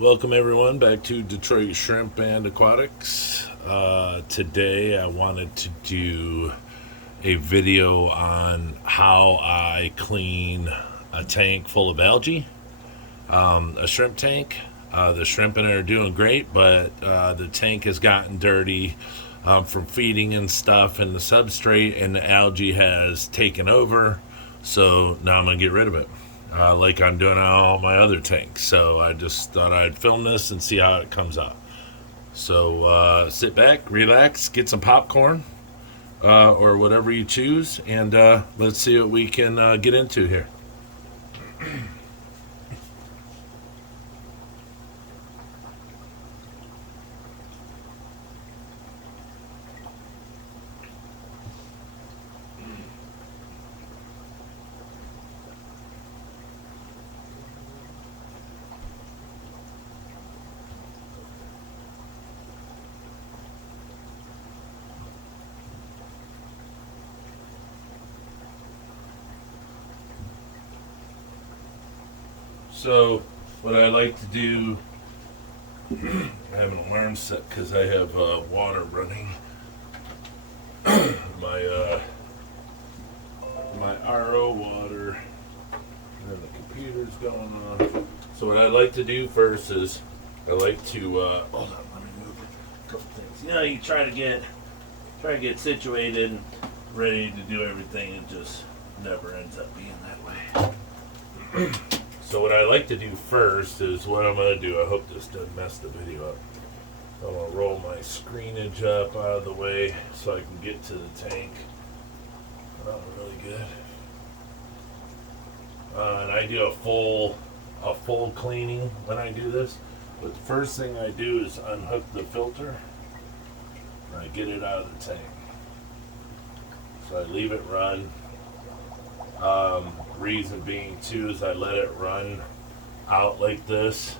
Welcome everyone back to Detroit Shrimp and Aquatics. Today I wanted to do a video on how I clean a tank full of algae, a shrimp tank. The shrimp in it are doing great, but the tank has gotten dirty from feeding and stuff, and the substrate and the algae has taken over. So now I'm gonna get rid of it, like I'm doing all my other tanks. So I just thought I'd film this and see how it comes out. So sit back, relax, get some popcorn or whatever you choose, and let's see what we can get into here. So what I like to do, I have an alarm set because I have water running. my my RO water, and then the computer's going on. So what I like to do first is I like to hold on, let me move a couple things. You know, you try to get situated and ready to do everything. It just never ends up being that way. So what I like to do first is what I'm going to do. I hope this doesn't mess the video up. I'm going to roll my screenage up out of the way so I can get to the tank. Oh, really good. And I do a full cleaning when I do this. But the first thing I do is unhook the filter and I get it out of the tank. So I leave it run. Reason being too is I let it run out like this.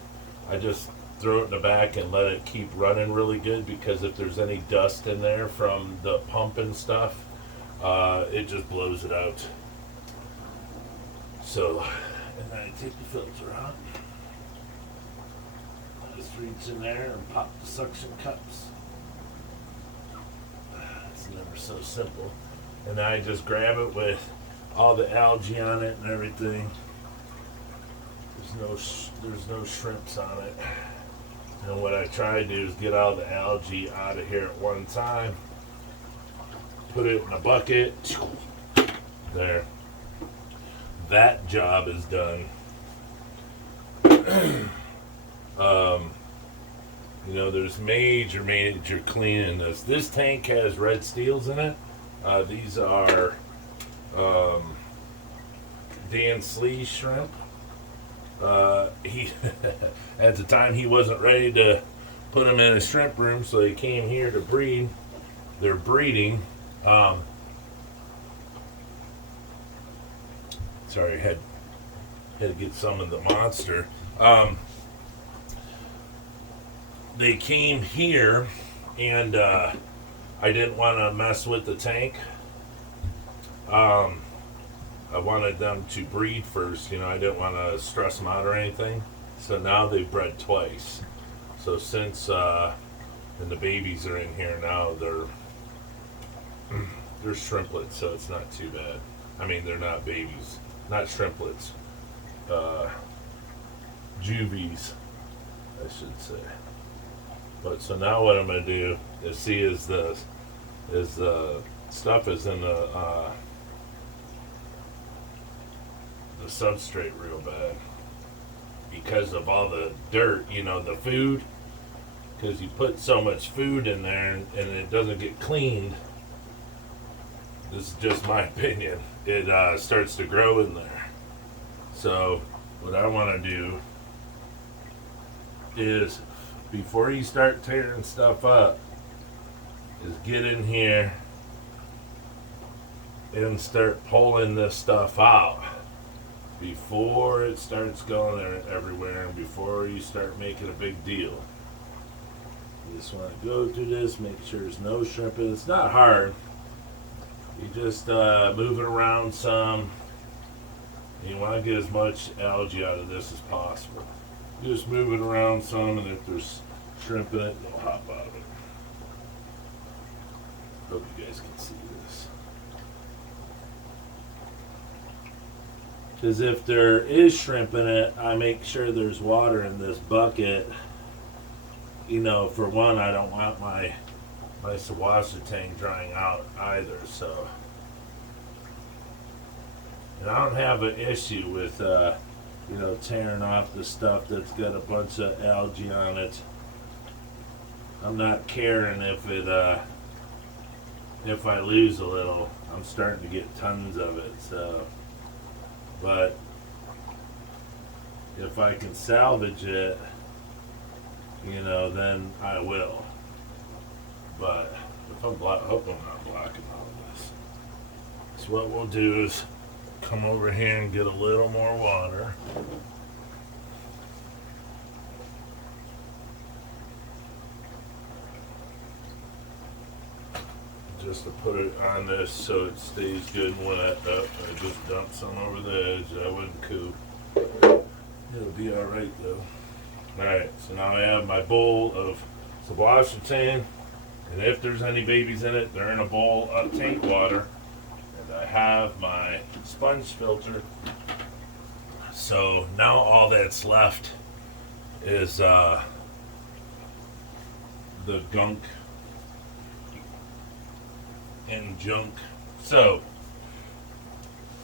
I just throw it in the back and let it keep running really good, because if there's any dust in there from the pump and stuff, it just blows it out. So, and then I take the filter out. I just reach in there and pop the suction cups. It's never so simple. And then I just grab it with all the algae on it and everything. There's no shrimps on it. And what I try to do is get all the algae out of here at one time. Put it in a bucket. There. That job is done. There's major cleaning this. This tank has red steels in it. These are Dan Slee's shrimp. He at the time he wasn't ready to put them in a shrimp room, so he came here to breed. They're breeding. Sorry, had to get some of the monster. They came here, and I didn't want to mess with the tank. I wanted them to breed first. I didn't want to stress them out or anything. So now they've bred twice. So since and the babies are in here now, they're shrimplets, so it's not too bad. I mean, they're not babies, not shrimplets, juvies, I should say. But so now what I'm gonna do is see is the stuff is in the substrate real bad because of all the dirt, the food, because you put so much food in there and it doesn't get cleaned. This is just my opinion. It starts to grow in there. So what I want to do is, before you start tearing stuff up, is get in here and start pulling this stuff out before it starts going everywhere, and before you start making a big deal. You just want to go through this, make sure there's no shrimp in it. It's not hard. You just move it around some. You want to get as much algae out of this as possible. Just move it around some, and if there's shrimp in it, they'll hop out of it. Hope you guys can see this. Because if there is shrimp in it, I make sure there's water in this bucket. You know, for one, I don't want my washer tank drying out either, so. And I don't have an issue with, you know, tearing off the stuff that's got a bunch of algae on it. I'm not caring if I lose a little. I'm starting to get tons of it, so. But if I can salvage it, you know, then I will. But if I hope I'm not blocking all of this. So what we'll do is come over here and get a little more water. Just to put it on this so it stays good and wet. I just dumped some over the edge. I wouldn't coop. It'll be alright though. Alright, so now I have my bowl of Washington, and if there's any babies in it, they're in a bowl of tank water. And I have my sponge filter. So now all that's left is the gunk and junk. So,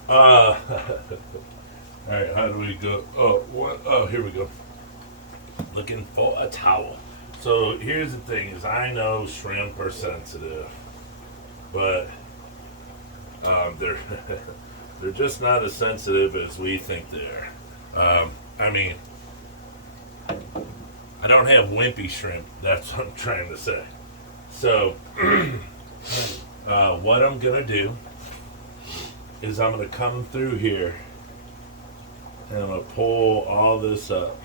all right, how do we go? Oh, what? Oh, here we go. Looking for a towel. So here's the thing: is I know shrimp are sensitive, but they're they're just not as sensitive as we think they are. I mean, I don't have wimpy shrimp. That's what I'm trying to say. So. What I'm gonna do is I'm gonna come through here and I'm gonna pull all this up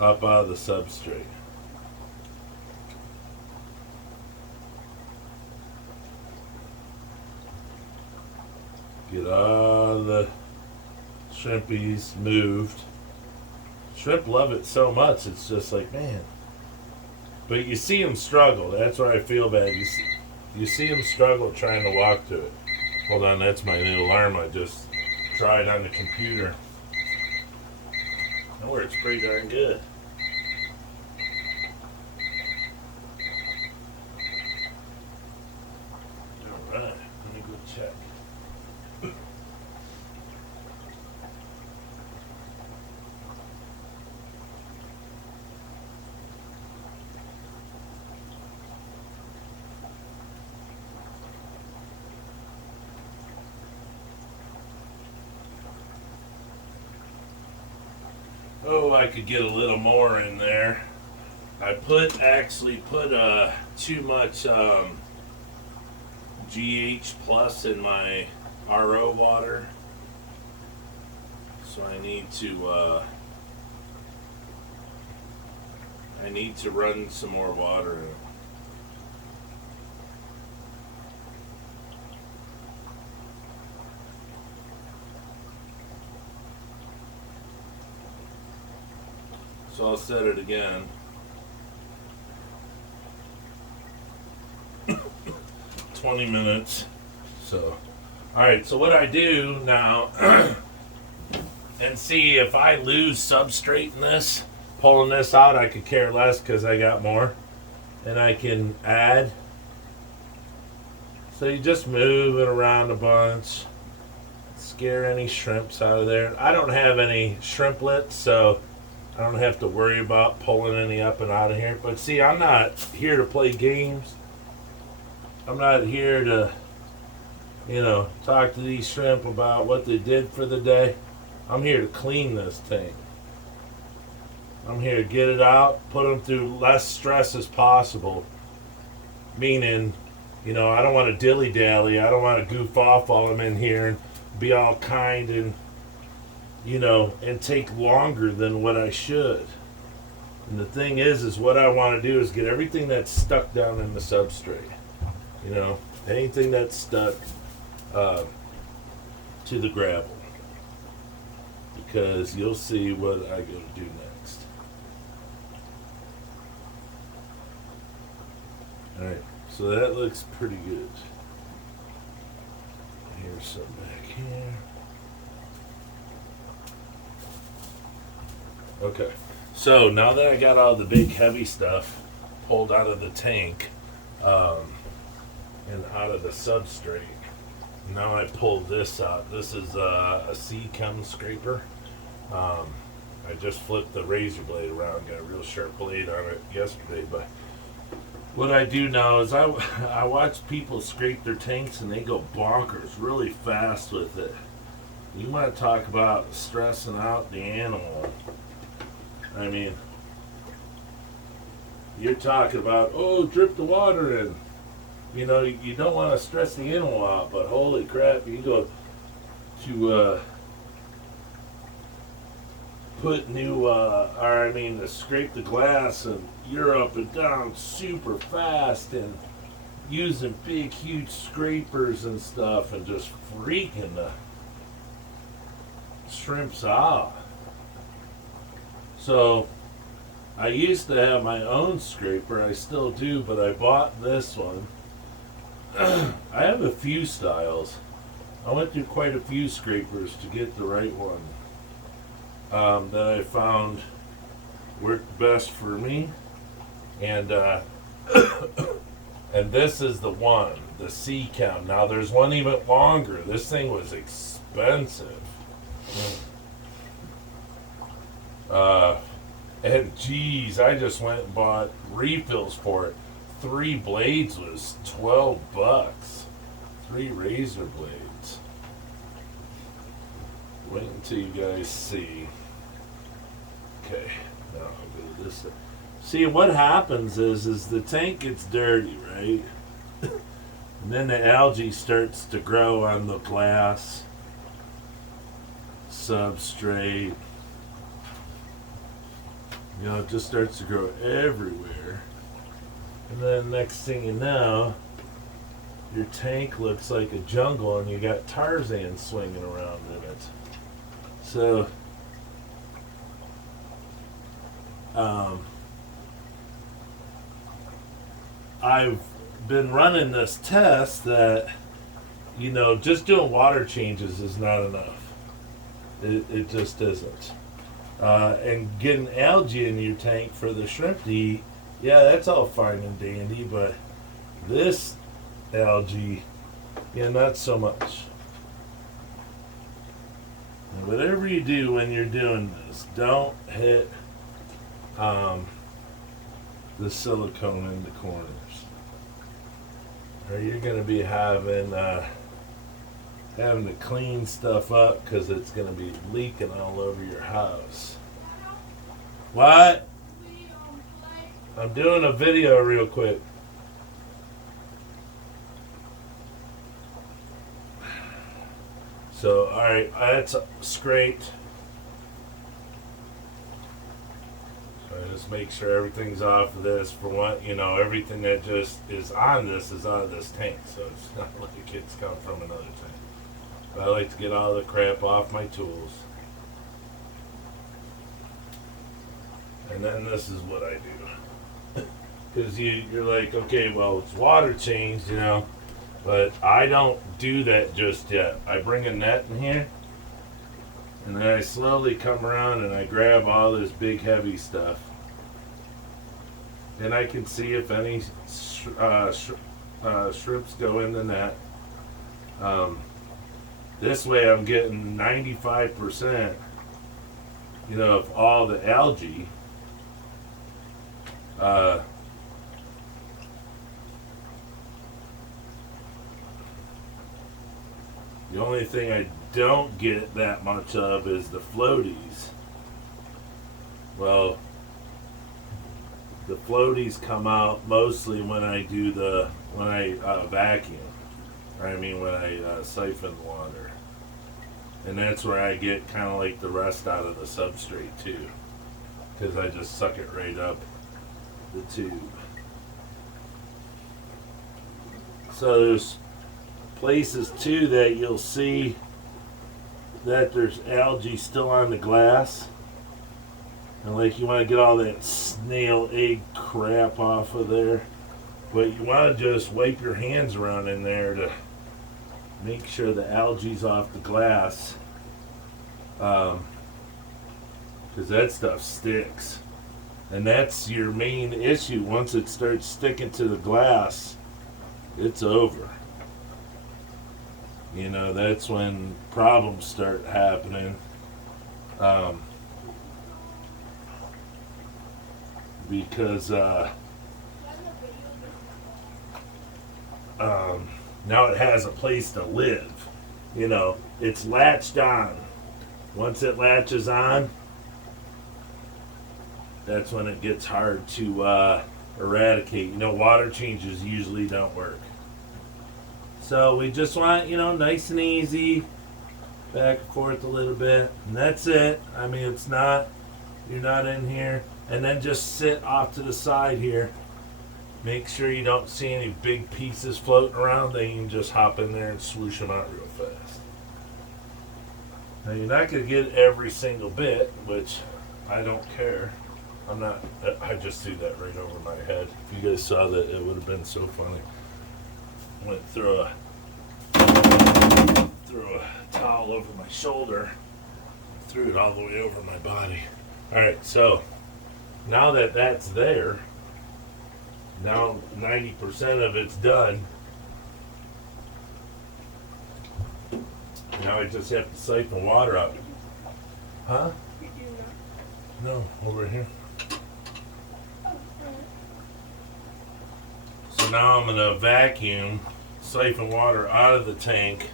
out of the substrate. Get all the shrimpies moved. Shrimp love it so much, it's just like, man. But you see them struggle. That's where I feel bad. You see them struggle trying to walk to it. Hold on, that's my new alarm I just tried on the computer. That works pretty darn good. Alright, let me go check. Oh, I could get a little more in there. I actually put too much GH plus in my RO water, so I need to run some more water in it. So I'll set it again. 20 minutes. So, alright, so what I do now, and see if I lose substrate in this, pulling this out, I could care less because I got more. And I can add. So you just move it around a bunch. Scare any shrimps out of there. I don't have any shrimplets, so I don't have to worry about pulling any up and out of here. But see, I'm not here to play games. I'm not here to, you know, talk to these shrimp about what they did for the day. I'm here to clean this thing. I'm here to get it out, put them through less stress as possible. Meaning, you know, I don't want to dilly-dally. I don't want to goof off while I'm in here and be all kind and, you know, and take longer than what I should. And the thing is what I want to do is get everything that's stuck down in the substrate. You know, anything that's stuck to the gravel. Because you'll see what I go to do Alright, so that looks pretty good. Here's some back here. Okay, so now that I got all the big heavy stuff pulled out of the tank and out of the substrate, now I pulled this out. This is a C-chem scraper. I just flipped the razor blade around, got a real sharp blade on it yesterday, but what I do now is I watch people scrape their tanks and they go bonkers really fast with it. You want to talk about stressing out the animal. I mean, you're talking about, oh, drip the water in. You know, you don't want to stress the animal out, but holy crap, you go to to scrape the glass, and you're up and down super fast and using big, huge scrapers and stuff and just freaking the shrimps out. So, I used to have my own scraper, I still do, but I bought this one. I have a few styles. I went through quite a few scrapers to get the right one that I found worked best for me, and and this is the one, the C-Chem. Now there's one even longer. This thing was expensive, and geez, I just went and bought refills for it. 3 blades was $12. 3 razor blades. Wait until you guys see. Okay, now I'll go to this side. See, what happens is the tank gets dirty, right? And then the algae starts to grow on the glass substrate. You know, it just starts to grow everywhere. And then next thing you know, your tank looks like a jungle and you got Tarzan swinging around in it. So, I've been running this test that, you know, just doing water changes is not enough. It just isn't. And getting algae in your tank for the shrimp to eat, yeah, that's all fine and dandy, but this algae, yeah, not so much. And whatever you do when you're doing this, don't hit the silicone in the corners, or you're going to be having to clean stuff up because it's going to be leaking all over your house. What? I'm doing a video real quick. So, alright, that's scraped. So I just make sure everything's off of this. For what, you know, everything that just is on this is out of this tank. So it's not like it's come from another tank. But I like to get all the crap off my tools. And then this is what I do. Because you're like, okay, well, it's water changed, you know. But I don't do that just yet. I bring a net in here. And then I slowly come around and I grab all this big heavy stuff. And I can see if any shrimps go in the net. This way I'm getting 95%, you know, of all the algae. The only thing I don't get that much of is the floaties. Well, the floaties come out mostly when I do when I vacuum. I mean, when I siphon water. And that's where I get kind of like the rest out of the substrate too. Because I just suck it right up the tube. So there's places too that you'll see that there's algae still on the glass, and like you want to get all that snail egg crap off of there. But you want to just wipe your hands around in there to make sure the algae's off the glass. Because that stuff sticks. And that's your main issue. Once it starts sticking to the glass, it's over. You know, that's when problems start happening. Because now it has a place to live. You know, it's latched on. Once it latches on, that's when it gets hard to eradicate. You know, water changes usually don't work. So we just want, you know, nice and easy, back and forth a little bit, and that's it. I mean, it's not, you're not in here. And then just sit off to the side here. Make sure you don't see any big pieces floating around. Then you can just hop in there and swoosh them out real fast. Now you're not going to get every single bit, which I don't care. I just threw that right over my head. If you guys saw that, it would have been so funny. I went through a towel over my shoulder, threw it all the way over my body. Alright, so now that that's there, now 90% of it's done. Now I just have to siphon water out. Huh? No, over here. So now I'm going to vacuum, siphon water out of the tank,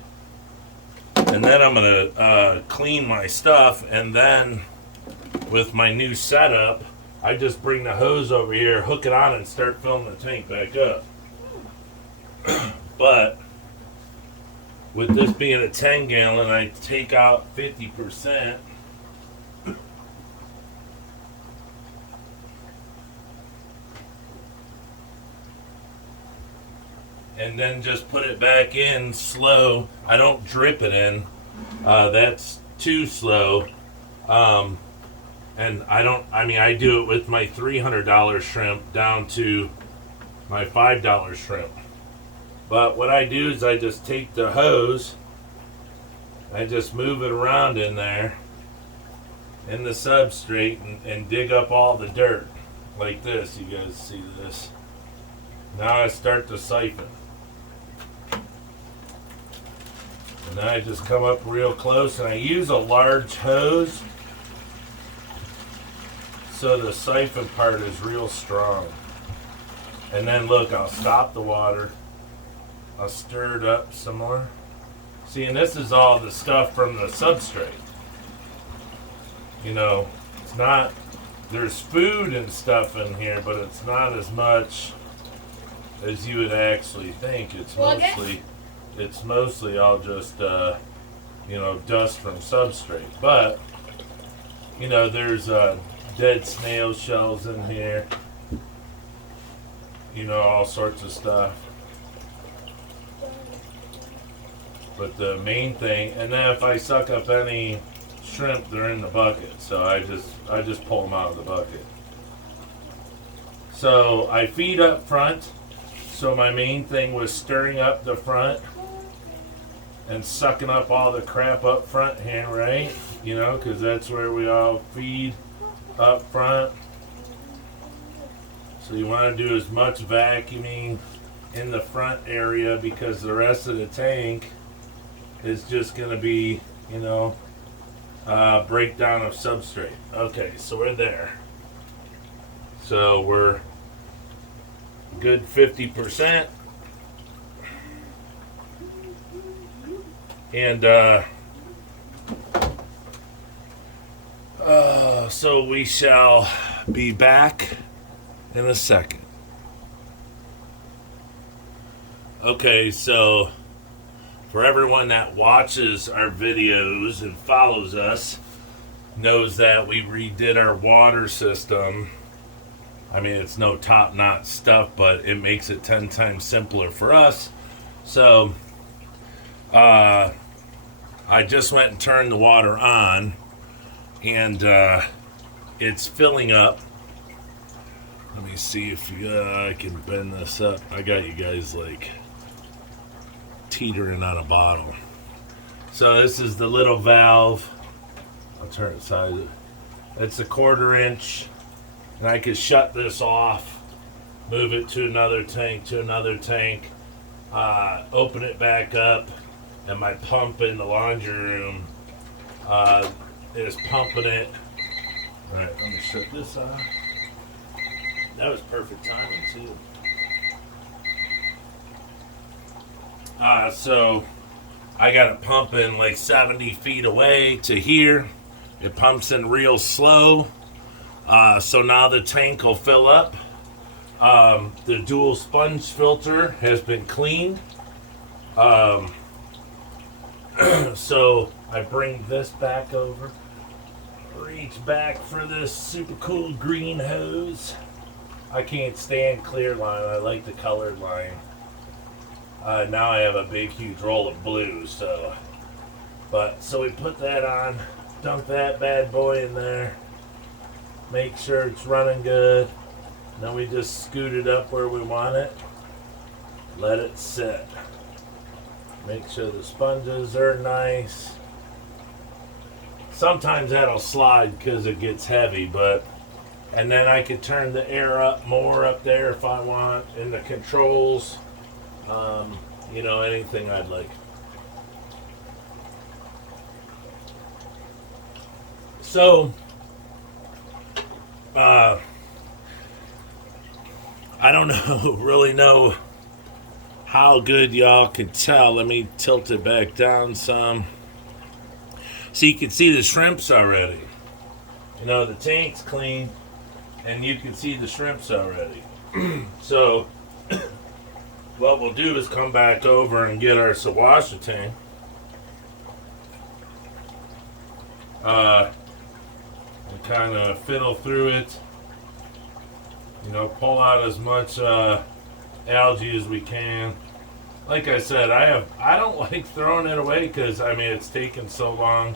and then I'm going to clean my stuff, and then with my new setup, I just bring the hose over here, hook it on, and start filling the tank back up. But with this being a 10 gallon, I take out 50%. And then just put it back in slow. I don't drip it in. That's too slow. And I do it with my $300 shrimp down to my $5 shrimp. But what I do is I just take the hose, I just move it around in there, in the substrate, and dig up all the dirt. Like this, you guys see this. Now I start to siphon. And then I just come up real close, and I use a large hose so the siphon part is real strong. And then look, I'll stop the water. I'll stir it up some more. See, and this is all the stuff from the substrate. You know, it's not, there's food and stuff in here, but it's not as much as you would actually think. It's mostly all just, dust from substrate. But, you know, there's dead snail shells in here. You know, all sorts of stuff. But the main thing, and then if I suck up any shrimp, they're in the bucket. So I just pull them out of the bucket. So I feed up front. So my main thing was stirring up the front and sucking up all the crap up front here, right? You know, because that's where we all feed up front. So you want to do as much vacuuming in the front area, because the rest of the tank is just going to be, breakdown of substrate. Okay, so we're there. So we're good 50%. And so we shall be back in a second. Okay, so for everyone that watches our videos and follows us, knows that we redid our water system. I mean, it's no top-notch stuff, but it makes it 10 times simpler for us. So I just went and turned the water on, and it's filling up. Let me see if I can bend this up. I got you guys like teetering on a bottle. So this is the little valve. I'll turn it side. It's a 1/4 inch, and I could shut this off, move it to another tank, open it back up, and my pump in the laundry room is pumping it. All right, let me shut this off. That was perfect timing too. So I got it pumping like 70 feet away to here. It pumps in real slow. So now the tank will fill up. The dual sponge filter has been cleaned. So I bring this back over. Reach back for this super cool green hose. I can't stand clear line. I like the colored line. Now I have a big huge roll of blue, so we put that on, dump that bad boy in there, make sure it's running good. Then we just scoot it up where we want it, let it sit. Make sure the sponges are nice. Sometimes that'll slide because it gets heavy, and then I could turn the air up more up there if I want in the controls. Anything I'd like. So, I don't really know how good y'all can tell. Let me tilt it back down some. So you can see the shrimps already. The tank's clean, and you can see the shrimps already. So, what we'll do is come back over and get our Sawasha tank. And kind of fiddle through it. Pull out as much algae as we can. Like I said, I don't like throwing it away because it's taken so long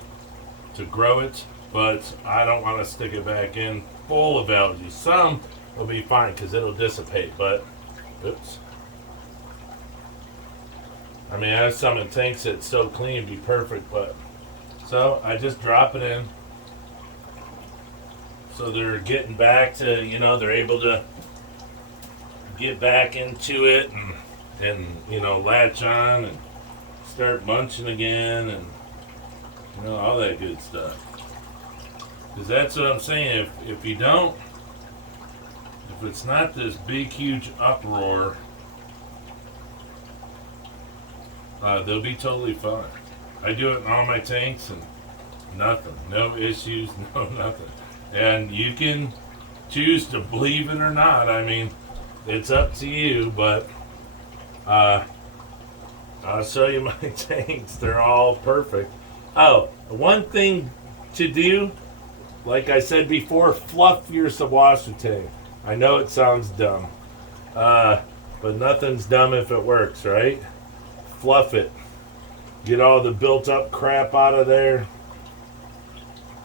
to grow it, but I don't want to stick it back in full of algae. Some will be fine because it'll dissipate, but oops. I have some in tanks that's so clean it'd be perfect, but so I just drop it in. So they're getting back to, they're able to get back into it and latch on and start munching again and, all that good stuff. Because that's what I'm saying. If you don't, if it's not this big, huge uproar, they'll be totally fine. I do it in all my tanks and nothing. No issues, no nothing. And you can choose to believe it or not. It's up to you, but I'll show you my tanks. They're all perfect. Oh, one thing to do, like I said before, fluff your Sawasha tank. I know it sounds dumb, but nothing's dumb if it works, right? Fluff it. Get all the built up crap out of there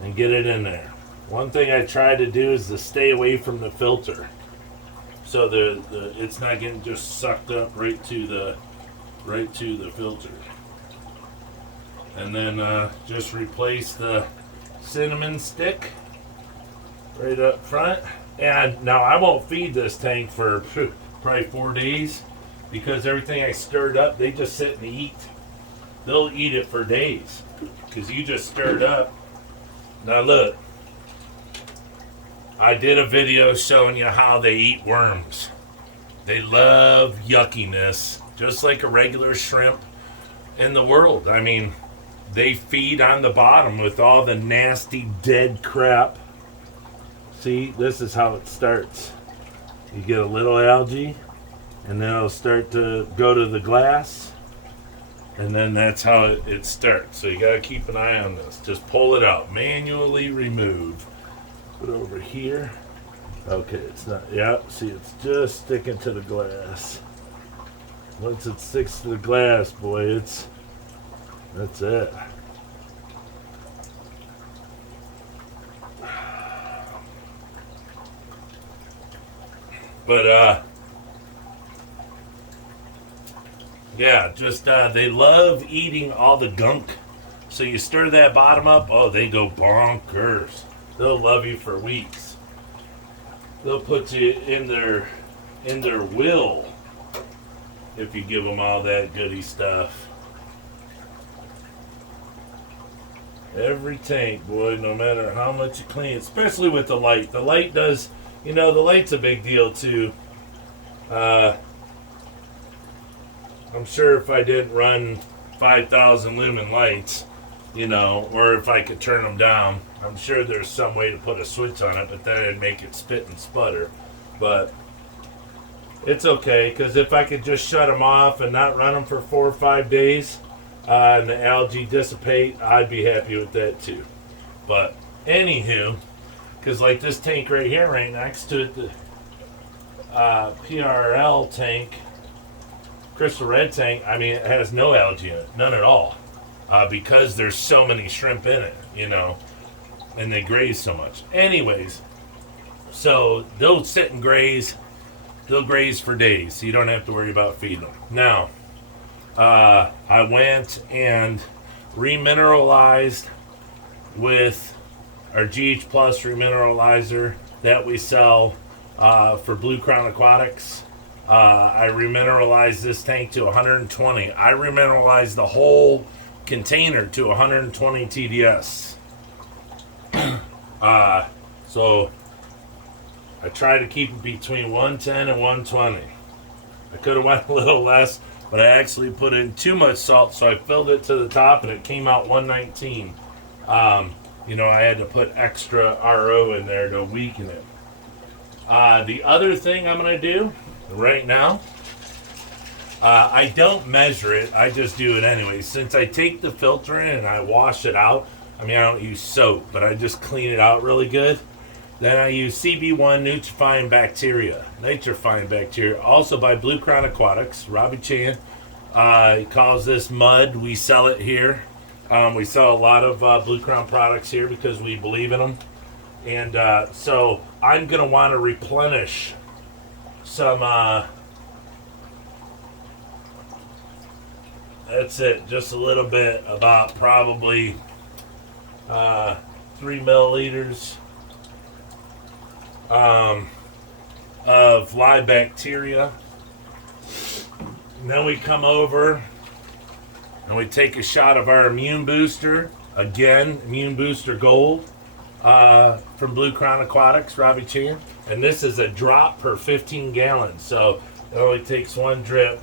and get it in there. One thing I try to do is to stay away from the filter, so it's not getting just sucked up right to the filter. And then just replace the cinnamon stick right up front. And now I won't feed this tank for probably 4 days because everything I stirred up, they just sit and eat. They'll eat it for days because you just stirred up. Now look, I did a video showing you how they eat worms. They love yuckiness, just like a regular shrimp in the world. They feed on the bottom with all the nasty dead crap. See, this is how it starts. You get a little algae, and then it'll start to go to the glass, and then that's how it starts. So you gotta keep an eye on this. Just pull it out, manually remove. Put it over here. Okay, it's not, yeah, see, it's just sticking to the glass. Once it sticks to the glass, boy, that's it. But yeah, just they love eating all the gunk. So you stir that bottom up, oh, they go bonkers. They'll love you for weeks. They'll put you in their will if you give them all that goody stuff. Every tank, boy, no matter how much you clean, especially with the light. The light does, the light's a big deal too. I'm sure if I didn't run 5,000 lumen lights, or if I could turn them down, I'm sure there's some way to put a switch on it, but then it'd make it spit and sputter. But it's okay, because if I could just shut them off and not run them for 4 or 5 days, and the algae dissipate, I'd be happy with that too. But anywho, because like this tank right here, right next to it, the PRL tank, Crystal Red tank, I mean, it has no algae in it, none at all, because there's so many shrimp in it, and they graze so much. Anyways, so they'll sit and graze. They'll graze for days, so you don't have to worry about feeding them. Now, I went and remineralized with our GH Plus remineralizer that we sell for Blue Crown Aquatics. I remineralized this tank to 120. I remineralized the whole container to 120 TDS. So I try to keep it between 110 and 120. I could have went a little less, but I actually put in too much salt, so I filled it to the top and it came out 119. I had to put extra RO in there to weaken it. The other thing I'm going to do right now, I don't measure it, I just do it anyway. Since I take the filter in and I wash it out, I don't use soap, but I just clean it out really good. Then I use CB1 nitrifying bacteria, also by Blue Crown Aquatics. Robbie Chan, he calls this mud. We sell it here. We sell a lot of Blue Crown products here because we believe in them. And so I'm going to want to replenish some, that's it, just a little bit, about probably 3 milliliters of live bacteria. And then we come over and we take a shot of our immune booster, again, immune booster gold, from Blue Crown Aquatics, Robbie Chan. And this is a drop per 15 gallons, so it only takes 1 drip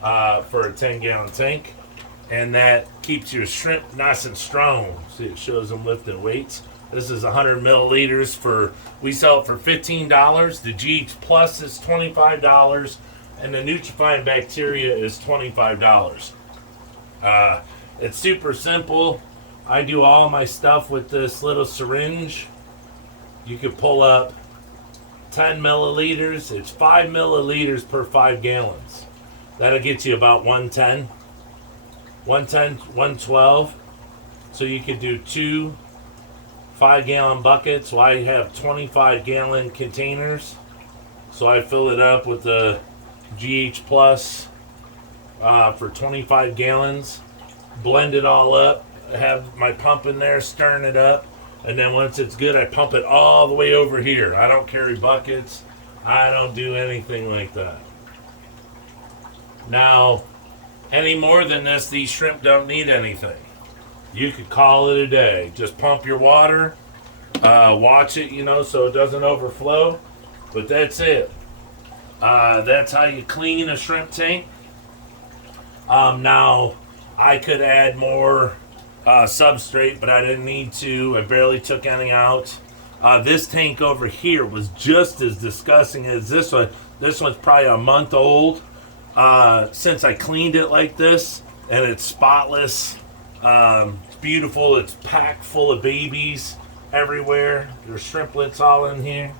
for a 10-gallon tank, and that keeps your shrimp nice and strong. See, it shows them lifting weights. This is 100 milliliters we sell it for $15. The GH Plus is $25, and the Nutrifying Bacteria is $25. It's super simple. I do all my stuff with this little syringe. You can pull up 10 milliliters. It's 5 milliliters per 5 gallons. That'll get you about 110, 112. So you could do 2 5-gallon buckets. Well, I have 25-gallon containers. So I fill it up with the GH Plus for 25 gallons. Blend it all up. Have my pump in there stirring it up. And then once it's good, I pump it all the way over here. I don't carry buckets. I don't do anything like that. Now, any more than this, these shrimp don't need anything. You could call it a day. Just pump your water, watch it, so it doesn't overflow. But that's it. That's how you clean a shrimp tank. Now, I could add more substrate, but I didn't need to. I barely took any out. This tank over here was just as disgusting as this one. This one's probably a month old. Since I cleaned it like this, and it's spotless, it's beautiful. It's packed full of babies everywhere. There's shrimplets all in here.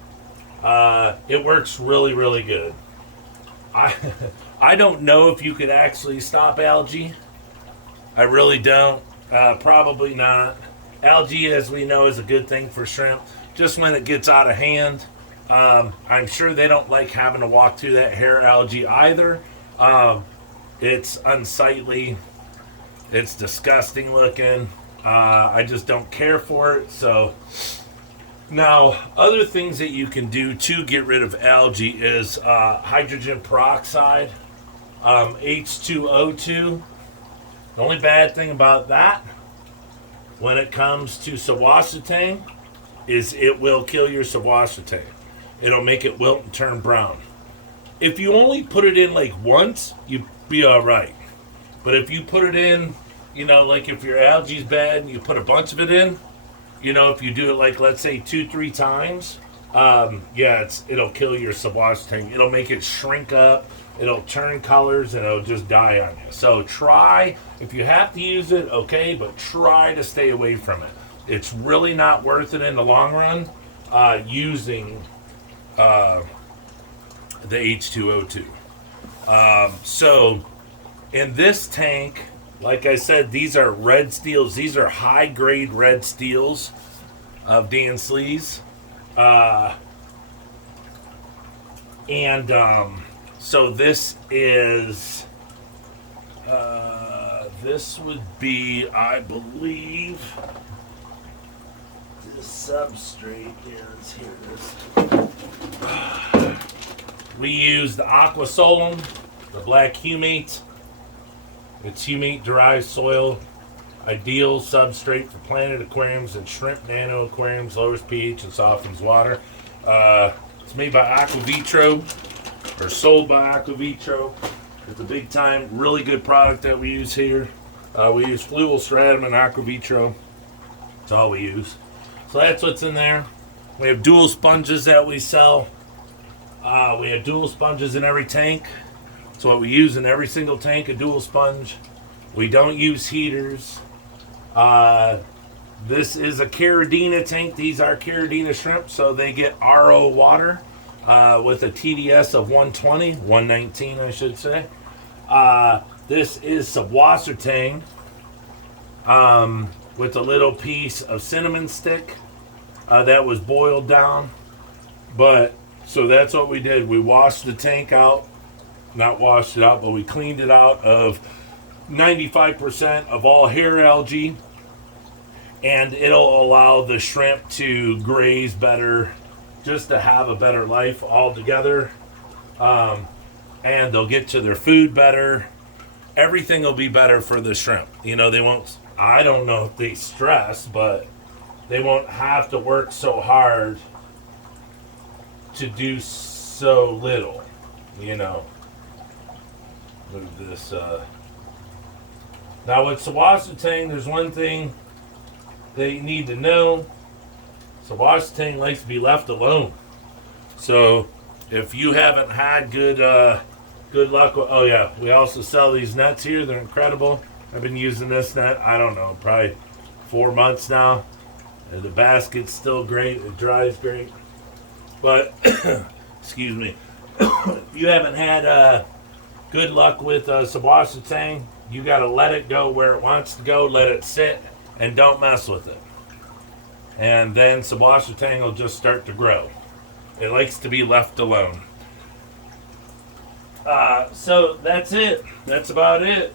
It works really, really good. I don't know if you could actually stop algae. I really don't. Probably not. Algae, as we know, is a good thing for shrimp. Just when it gets out of hand, I'm sure they don't like having to walk through that hair algae either. It's unsightly. It's disgusting looking. I just don't care for it. So now, other things that you can do to get rid of algae is hydrogen peroxide, H2O2. The only bad thing about that, when it comes to Sawasatang, is it will kill your Sawasatang. It'll make it wilt and turn brown. If you only put it in like once, you'd be all right. But if you put it in, like if your algae's bad and you put a bunch of it in, if you do it like, let's say 2-3 times, it'll kill your Sawasatang. It'll make it shrink up, it'll turn colors, and it'll just die on you. So try, if you have to use it, okay, but try to stay away from it. It's really not worth it in the long run, using the H2O2. So in this tank, like I said, these are red steels. These are high-grade red steels of Dan Slee's. So this is, this would be, I believe, the substrate here it is. We use the Aqua Solum, the black humate. It's humate-derived soil, ideal substrate for planted aquariums and shrimp nano aquariums, lowers pH and softens water. It's made by Aqua Vitro, or sold by Aqua Vitro. It's a big time, really good product that we use here. We use fluval stratum and Aqua Vitro. That's all we use. So that's what's in there. We have dual sponges that we sell. We have dual sponges in every tank. So what we use in every single tank, a dual sponge. We don't use heaters. This is a Caridina tank. These are Caridina shrimp, so they get RO water with a TDS of 120, 119 I should say. This is Sawasatang with a little piece of cinnamon stick that was boiled down. So that's what we did. We washed the tank out. Not washed it out, but we cleaned it out of 95% of all hair algae, and it'll allow the shrimp to graze better, just to have a better life altogether, and they'll get to their food better. Everything will be better for the shrimp. They won't, I don't know if they stress, but they won't have to work so hard to do so little, Move this. Now with Sawasatang, there's one thing that you need to know. Sawasatang likes to be left alone. So if you haven't had good luck with, we also sell these nets here. They're incredible. I've been using this net, I don't know, probably 4 months now. And the basket's still great. It dries great. But, excuse me, if you haven't had good luck with Sawasatang, you got to let it go where it wants to go, let it sit, and don't mess with it. And then Sawasatang will just start to grow. It likes to be left alone. So that's it. That's about it.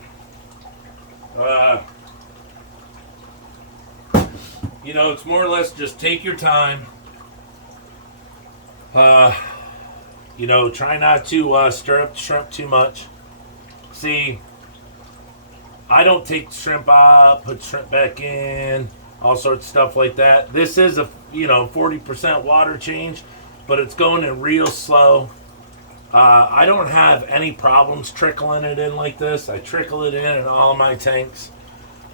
It's more or less just take your time. Try not to stir up the shrimp too much. See, I don't take the shrimp out, put shrimp back in, all sorts of stuff like that. This is a 40% water change, but it's going in real slow. I don't have any problems trickling it in like this. I trickle it in all of my tanks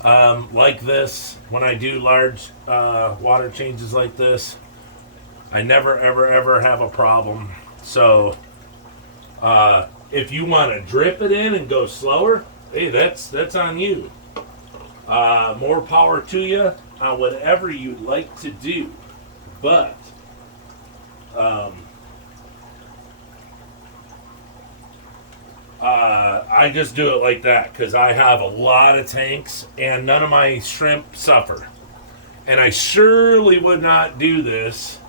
like this when I do large water changes like this. I never, ever, ever have a problem. So, if you want to drip it in and go slower, hey, that's on you. More power to you on whatever you'd like to do. But, I just do it like that because I have a lot of tanks and none of my shrimp suffer. And I surely would not do this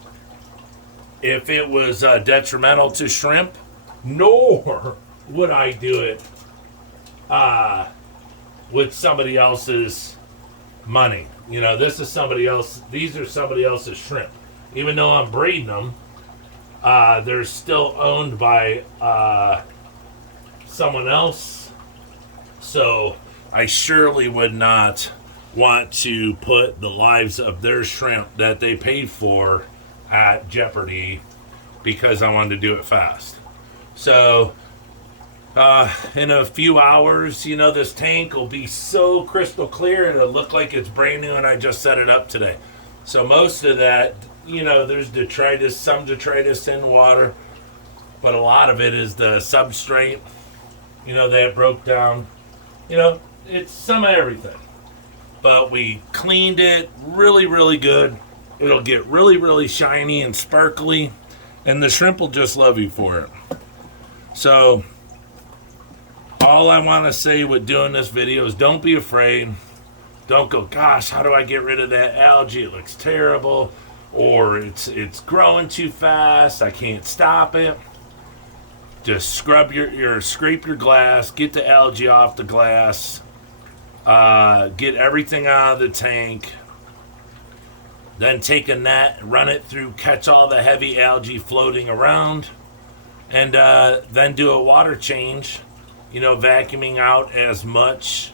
if it was detrimental to shrimp, nor would I do it with somebody else's money. You know, this is somebody else. These are somebody else's shrimp. Even though I'm breeding them, they're still owned by someone else. So I surely would not want to put the lives of their shrimp that they paid for at jeopardy because I wanted to do it fast. So in a few hours, you know, this tank will be so crystal clear, it'll look like it's brand new and I just set it up today. So most of that, you know, there's detritus, some detritus in water, but a lot of it is the substrate, you know, that broke down. You know, it's some of everything. But we cleaned it really, really good. It'll get really, really shiny and sparkly, and the shrimp will just love you for it. So all I want to say with doing this video is don't be afraid. Don't go, gosh, how do I get rid of that algae? It looks terrible. Or it's growing too fast. I can't stop it. Just scrape your glass. Get the algae off the glass. Get everything out of the tank. Then take a net, run it through, catch all the heavy algae floating around. And then do a water change. You know, vacuuming out as much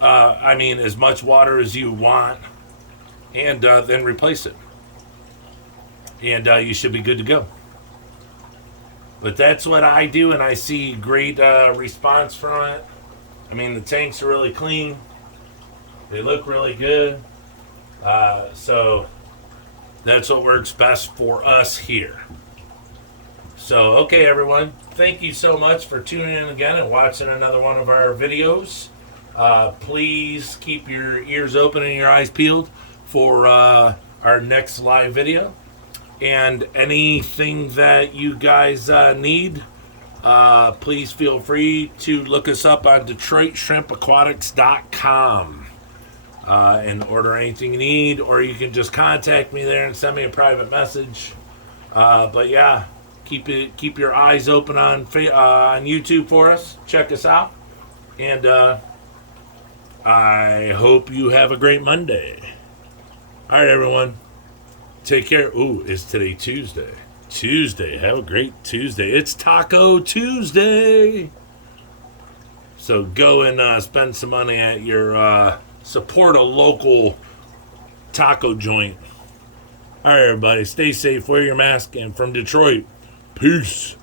as much water as you want, and then replace it. And you should be good to go. But that's what I do, and I see great response from it. I mean, the tanks are really clean. They look really good. So that's what works best for us here. So, okay, everyone. Thank you so much for tuning in again and watching another one of our videos. Please keep your ears open and your eyes peeled for our next live video. And anything that you guys need, please feel free to look us up on DetroitShrimpAquatics.com and order anything you need, or you can just contact me there and send me a private message. But yeah, keep your eyes open on YouTube for us. Check us out, and I hope you have a great Monday. All right, everyone. Take care. Ooh, is today Tuesday? Tuesday. Have a great Tuesday. It's Taco Tuesday. So go and spend some money at your, support a local taco joint. All right, everybody. Stay safe. Wear your mask. And from Detroit, peace.